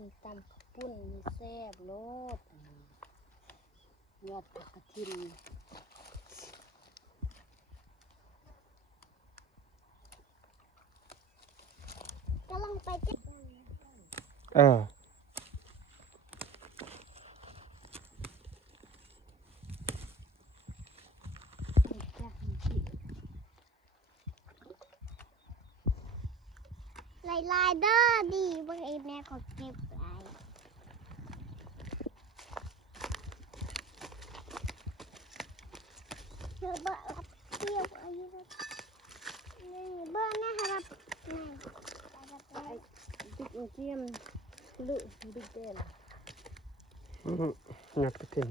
นตำข้าวปุ้นมีแซ่บโลดยอดผักกระถินกำลังไปเจ็บ ลายเด้อดีบางไอ้แม่ขอเก็บลายเดี๋ยวบ้าเที่ยวอะไรนี่เบ้านะครับนี่ ติ๊กเจียมลึกบิ๊กเด้อ งัดกระถิ่น